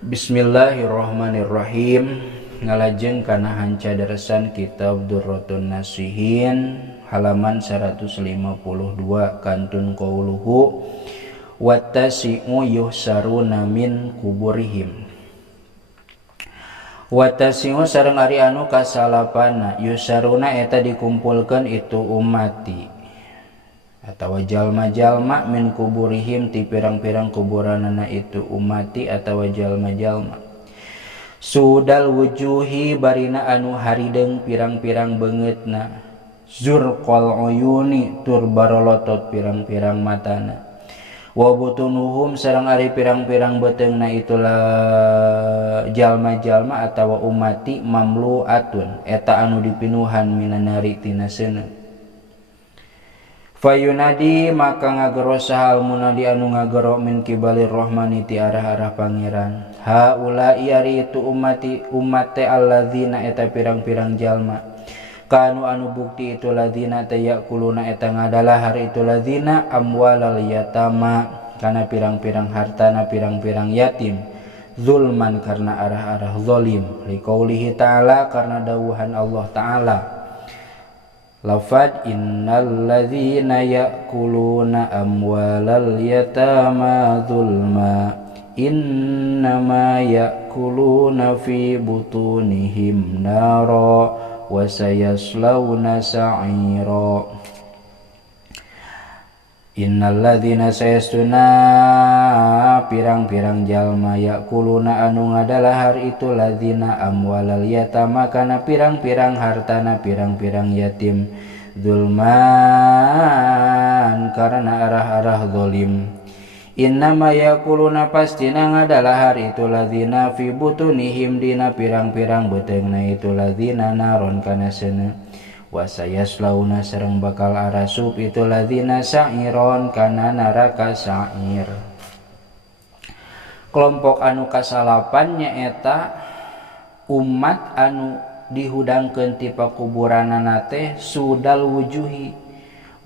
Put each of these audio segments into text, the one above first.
Bismillahirrahmanirrahim. Ngalajeng kana hanca darasan kitab Durratun Nasihin halaman 152 kantun qauluhu wattasi'u yuhsaruna min kuburihim. Wattasi'u sareng ari anu kasalapana yuhsaruna eta dikumpulkeun itu ummati atawa jalma-jalma min kuburihim ti pirang-pirang kuburanana itu umati atawa jalma-jalma sudal wujuhi barina anu harideng pirang-pirang beungeutna zurqal uyuni tur barolotot pirang-pirang matana wa butunuhum sareng ari pirang-pirang beteungna itulah jalma-jalma atawa umati mamluatun eta anu dipinuhan minanari tina seuneu. Fayunadi maka ngagero sahal munadi anu ngagero min kibalir rahmani ti arah-arah pangeran haula iari itu ummate alladzina eta pirang-pirang jalma kanu anu bukti itu ladzina tayakuluna eta ngadalahar itu ladzina amwalal yatama kana pirang-pirang hartana pirang-pirang yatim zulman karena arah-arah zalim liqaulihi ta'ala karena dawuhan Allah ta'ala lafad innal ladzina ya'kuluna amwalal yatama zulma innama ya'kuluna fi butunihim nara wa sayaslawna sa'ira. Innal ladzina sayastuna pirang-pirang jalma yakuluna anu ngadalahar itu ladzina amwalal yatama kana pirang-pirang hartana pirang-pirang yatim zulman karena arah-arah zalim. Innama yakuluna pastina ngadalahar itu ladzina fi butunihim dina pirang-pirang beteungna itu ladzina naron kana seuneu wa sayaslauna sareng bakal arasup itu ladzina sa'iron kana neraka sa'ir. Kelompok anu kasalapan nyaeta umat anu dihudangkeun ti pakuburanana teh sudal wujuhi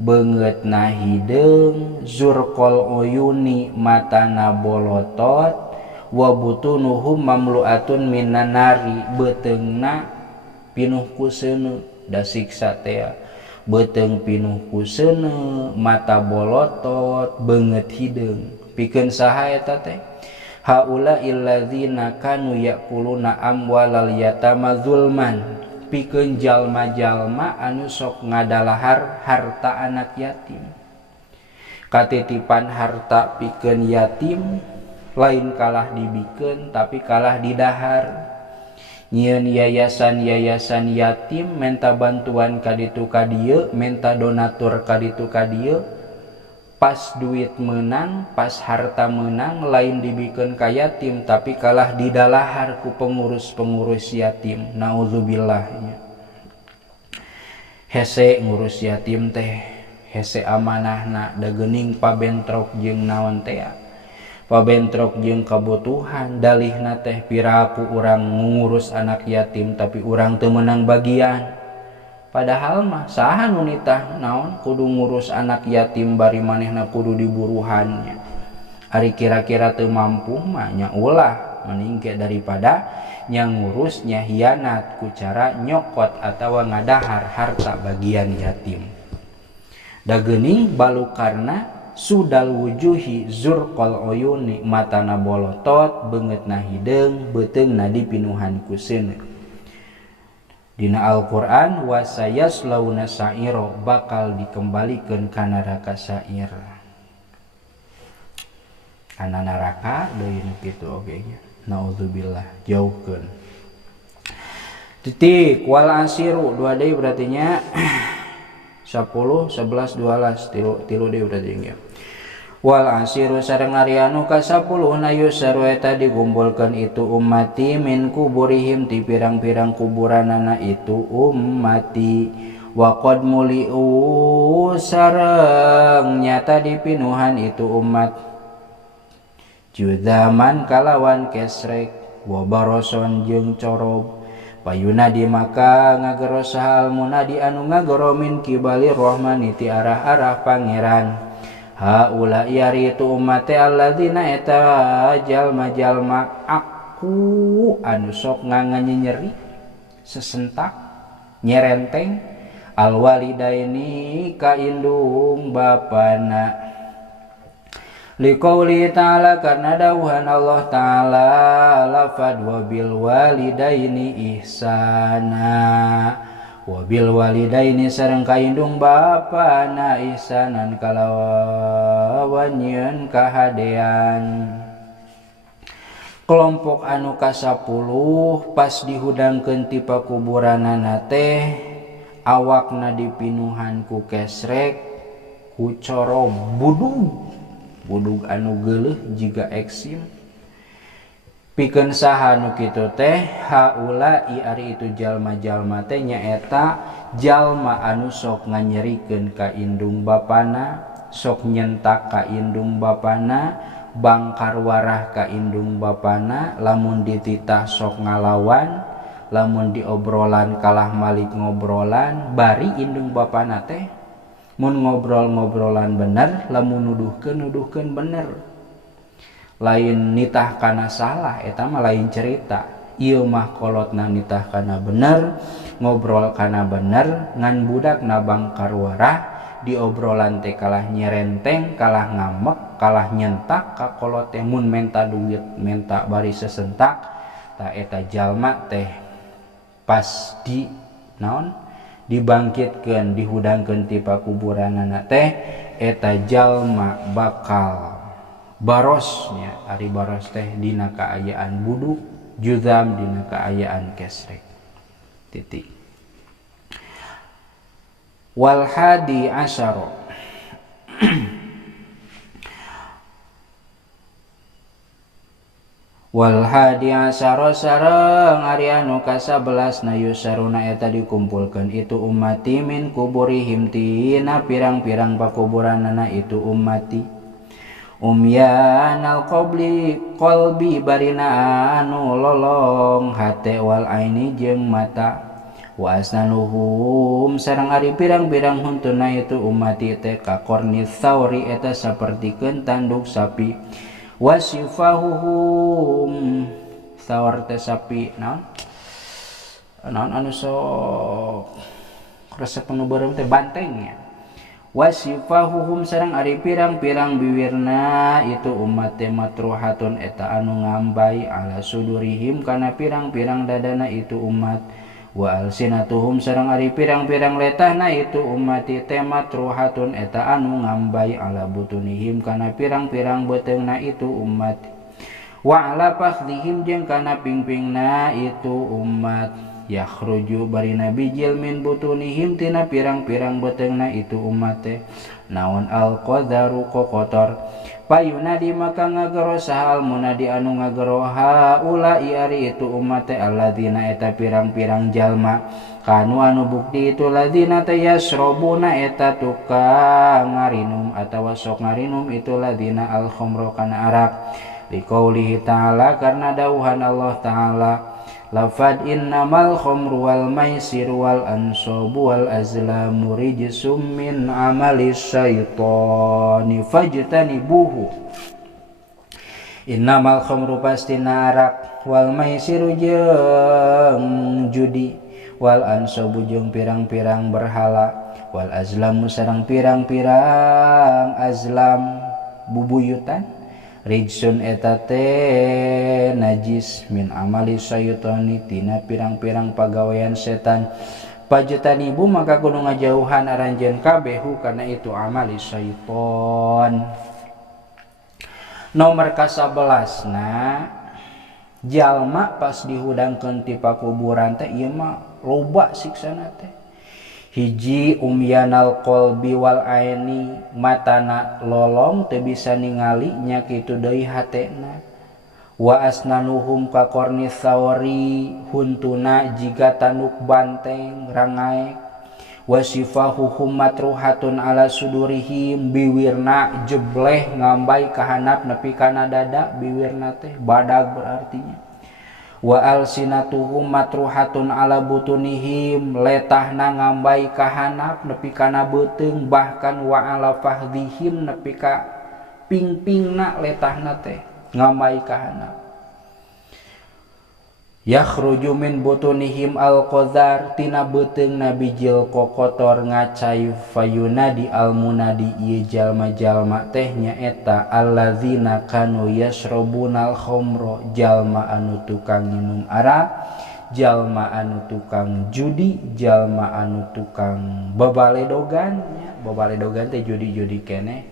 beungeutna hideung zurqal uyuni matana bolotot wa butunuhum mamluatun minan nari beteungna pinuh ku seuneu da siksa teh beuteung pinuh ku seuneu mata bolotot beungeut hideung pikeun saha eta teh haula illadzina kanu yakuluna amwalal yatama zulman pikeun jalma-jalma anu sok ngadalahar harta anak yatim. Katitipan harta pikeun yatim lain kalah dibikeun tapi kalah didahar. Nyieun yayasan-yayasan yatim menta bantuan kaditu ka dieu, menta donatur kaditu ka dieu. Pas duit menang, pas harta menang lain dibikeun ka yatim tapi kalah didalahar ku pengurus-pengurus yatim. Nauzubillah. Hese ngurus yatim teh, hese amanahna da geuning pabentrok jeung naon teh. Pabentrok jeung kabutuhan dalihna teh piraku urang ngurus anak yatim tapi urang teu meunang bagian. Padahal mah saha nu nitah naon kudu ngurus anak yatim bari manehna kudu diburuhannya. Ari kira-kira teu mampu mah nya ulah mending ge daripada nya ngurus nya hianat ku cara nyokot atawa ngadahar harta bagian yatim. Da geuning balukarna sudal wujuhi zurqal uyuni matana bolotot beungeutna hideung beuteungna dipinuhan ku seuneu. Dina Al-Qur'an wa sayaslawna sa'ira bakal dikembalikeun ka neraka sa'ir. Kana neraka deui nu kitu oge nya. Nauzubillah jauhkeun. Titik wal asiru dua deui berarti nya 10 11 12 tilu deui berarti nya. Wal asiru sareng ari anu ka-10 yusru eta dikumpulkeun itu ummati min kuburihim ti pirang-pirang kuburanana itu ummati wa qad muliu sareng nyata dipinuhan itu umat judaman kalawan kesrek wa baroson jeung corob payunadi maka ngagero sahal munadi anu ngagero min kibali rahmani ti arah-arah pangeran haula yari itu ummate alladzina eta jalma-jalma mahu anu sok nyeri sesentak nyerenteng al walidaini ka indung bapana liqauli ta'ala karena dawuhan Allah ta'ala lafad wabil walidaini ihsana wabil walidaini sareng ka indung bapana ihsanan kalawan nyeun kahadean. Kelompok anu ka-10 pas dihudangkeun ti pakuburanana teh awakna dipinuhan ku kesrek ku coro budug anu geuleuh jiga eksim pikeun saha nu kitu teh haulai ari itu jalma-jalma teh nyaeta jalma anu sok nganyerikeun ka indung bapana sok nyentak ka indung bapana bangkar warah ka indung bapana lamun dititah sok ngalawan lamun diobrolan kalah malik ngobrolan bari indung bapana teh mun ngobrol-ngobrolan bener lamun nuduhkeun bener lain nitah kana salah eta mah lain cerita ieu mah kolotna nitah kana bener ngobrol kana bener ngan budakna bangkar warah di obrolan teh kalah nyerenteng, kalah ngamek, kalah nyentak ka kolot teh mun menta duit, menta bari sesentak, ta eta jalma teh pas di naon dibangkitkeun dihudangkeun ti pakuburanana teh eta jalma bakal barosnya ari baros teh dina kaayaan buduk juzam dina kaayaan kesrek titik. Wal hadi asyara wal hadi asyara sareng ari anu ka-11 na yusaruna eta dikumpulkeun itu ummati min kuburihim tina pirang-pirang pakuburanana itu ummati umyanal qalbi barina anu lolong hate wal aini jeung mata wa asnanuhum sareng ari pirang-pirang huntuna itu ummati teh ka qornis sauri eta sapertikeun tanduk sapi wasifahuhum saur teh sapi naon anu sok resep nu beureum teh bantengnya wasifahuhum sareng ari pirang-pirang bibirna itu umat teh matruhatun eta anu ngambai ala sudurihim kana pirang-pirang dadana itu umat wa alsinatuhum sareng ari pirang-pirang letahna itu umat teh matruhatun eta anu ngambai ala butunihim kana pirang-pirang beteungna itu umat wa ala fakhdihim jeung kana pingpingna itu umat yakhruju bari bijil min butunihim tina pirang-pirang beteungna itu umat teh naon al-qadaru kokotor payunadi maka ngagero sahal munadi anu ngagero haula ari itu umat teh alladzina eta pirang-pirang jalma kanu anu bukti itu ladzina teh yasrobuna eta tukang ngarinum atawa sok ngarinum itu ladzina al-khamra kana arak liqaulihi ta'ala karena dawuhan Allah ta'ala lafad innamal khamru wal maisir wal ansabu wal azlamu rijsum min amalis syaitani fajtanibuhu innamal khamru pastina arak wal maisiru jeung judi wal ansabu jeung pirang-pirang berhala wal azlamu sareng pirang-pirang azlam bubuyutan rijsun eta teh najis min amali syaitani tina pirang-pirang pagawean setan pajtanibu maka kudu ngajauhan aranjeun kabehu kana itu amali syaiton. Nomor ka-11 na jalma pas dihudangkeun ti pakuburan teh ieu mah loba siksana teh hiji umyanal qalbi wal aini matana lolong teu bisa ningali nya kitu deui hatena wa asnanuhum ka qornis sawari huntuna jiga tanduk banteng rangaek wa sifahuhum matruhatun ala sudurihim biwirna jebleh ngambai ka handap nepi kana dada biwirna teh badag berartinya wa alsinatuhum matruhatun ala butunihim letahna ngambai ka handap nepi kana beuteung bahkan wa ala fahdihim nepi ka pingpingna letahna teh ngambai ka handap yakhruju min butunihim al-qadar tina beuteung nabijil kokotor ngacai fayunadi al-munadi ieu jalma-jalma teh nyaeta allazina kanu yashrabunal khamra jalma anu tukang minum arak jalma anu tukang judi jalma anu tukang babaledogan babaledogan teh judi-judi keneh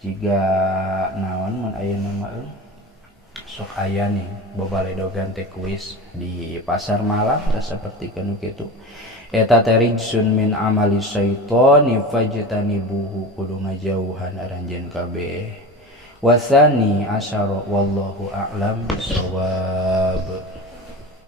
jiga naon mun ayeuna mah sok aya nih babaledogan teh kuis di pasar Malang teh sapertikeun kitu eta teh rijsun min amali syaitani fajtanibuhu kudu ngajauhan aranjeun kabeh wasani asyara wallahu a'lam bissawab.